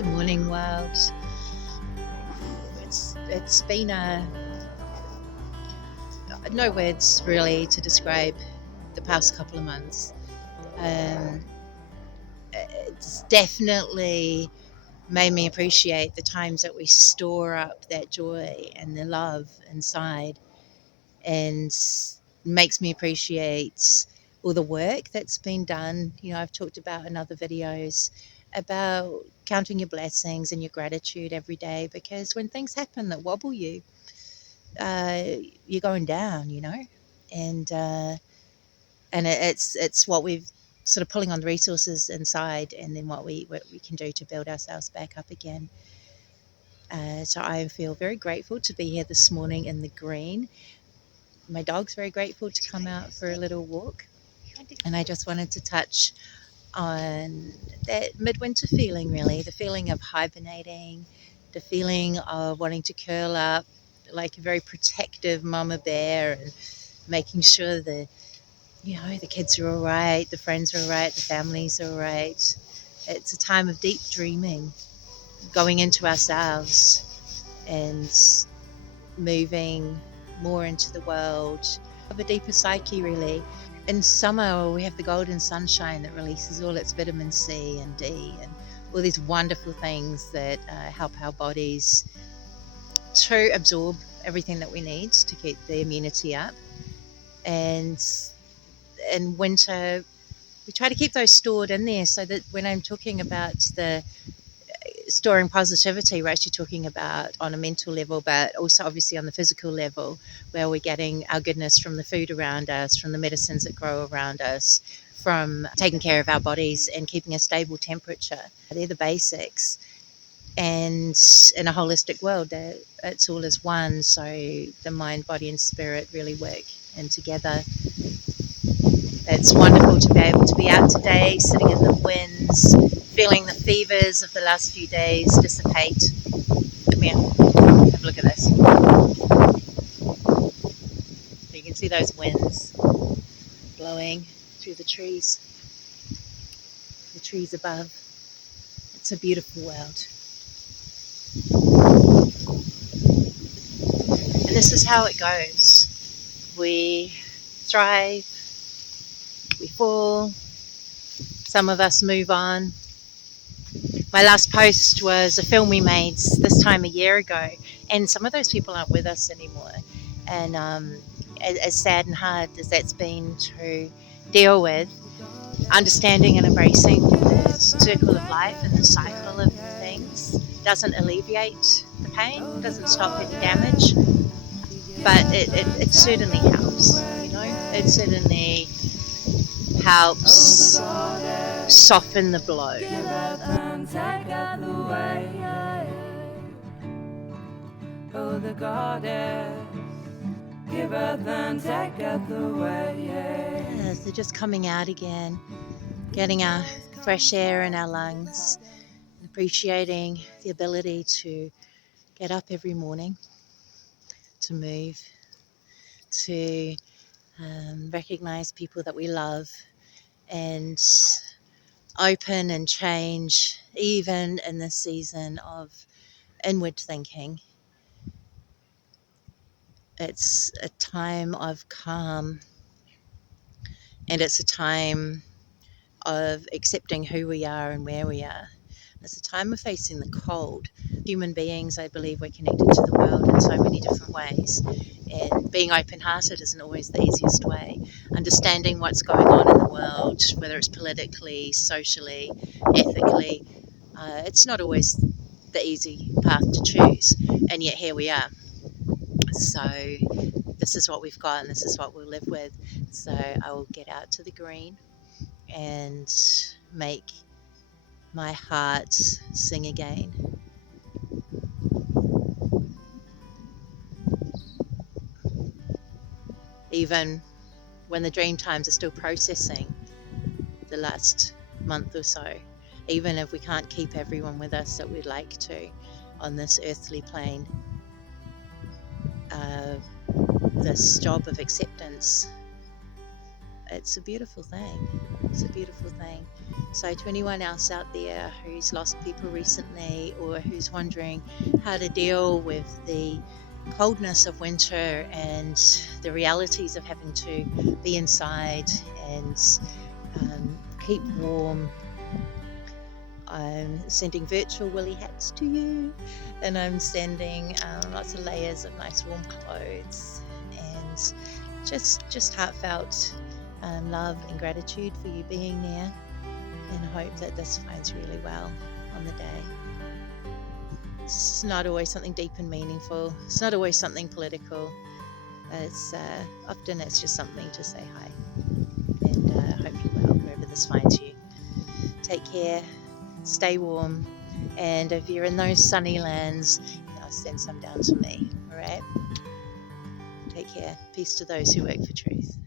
Good morning, world. It's been no words really to describe the past couple of months. Um, it's definitely made me appreciate the times that we store up that joy and the love inside, and makes me appreciate all the work that's been done. I've talked about in other videos about counting your blessings and your gratitude every day, because when things happen that wobble you, uh, you're going down, and it's what we've sort of pulling on the resources inside, and then what we can do to build ourselves back up again. So I feel very grateful to be here this morning in the green. My dog's very grateful to come out for a little walk, and I just wanted to touch on that midwinter feeling, really, the feeling of hibernating, the feeling of wanting to curl up like a very protective mama bear, and making sure the kids are all right, the friends are all right, the families are all right. It's a time of deep dreaming, going into ourselves and moving more into the world of a deeper psyche, really. In summer, we have the golden sunshine that releases all its vitamin C and D and all these wonderful things that help our bodies to absorb everything that we need to keep the immunity up. And in winter, we try to keep those stored in there, so that when I'm talking about the storing positivity, we're actually talking about on a mental level, but also obviously on the physical level, where we're getting our goodness from the food around us, from the medicines that grow around us, from taking care of our bodies and keeping a stable temperature. They're the basics. And in a holistic world, it's all as one. So the mind, body, and spirit really work in together. It's wonderful to be able to be out today, sitting in the winds, feeling the fevers of the last few days dissipate. Come here, have a look at this. So you can see those winds blowing through the trees above. It's a beautiful world. And this is how it goes. We thrive, we fall, some of us move on. My last post was a film we made this time a year ago, and some of those people aren't with us anymore. And as sad and hard as that's been to deal with, understanding and embracing the circle of life and the cycle of things doesn't alleviate the pain, doesn't stop any damage, but it certainly helps. It certainly helps soften the blow. Oh, the goddess, give earth and take earth away. Yes, they're just coming out again, getting our fresh air in our lungs, and appreciating the ability to get up every morning, to move, to recognize people that we love, and open and change, even in this season of inward thinking. It's a time of calm, and it's a time of accepting who we are and where we are. It's a time of facing the cold. Human beings, I believe, we're connected to the world in so many different ways, and being open-hearted isn't always the easiest way. Understanding what's going on in the world, whether it's politically, socially, ethically, it's not always the easy path to choose, and yet here we are. So this is what we've got, and this is what we'll live with. So I will get out to the green and make my heart sing again. Even when the dream times are still processing the last month or so, even if we can't keep everyone with us that we'd like to on this earthly plane, this job of acceptance it's a beautiful thing. It's a beautiful thing. So, to anyone else out there who's lost people recently or who's wondering how to deal with the coldness of winter and the realities of having to be inside and keep warm, I'm sending virtual woolly hats to you, and I'm sending lots of layers of nice warm clothes, and just heartfelt love and gratitude for you being there, and hope that this finds really well on the day. It's not always something deep and meaningful. It's not always something political. It's often it's just something to say hi, and hope you're well wherever this finds you. Take care. Stay warm, and if you're in those sunny lands, send some down to me. All right, take care. Peace to those who work for truth.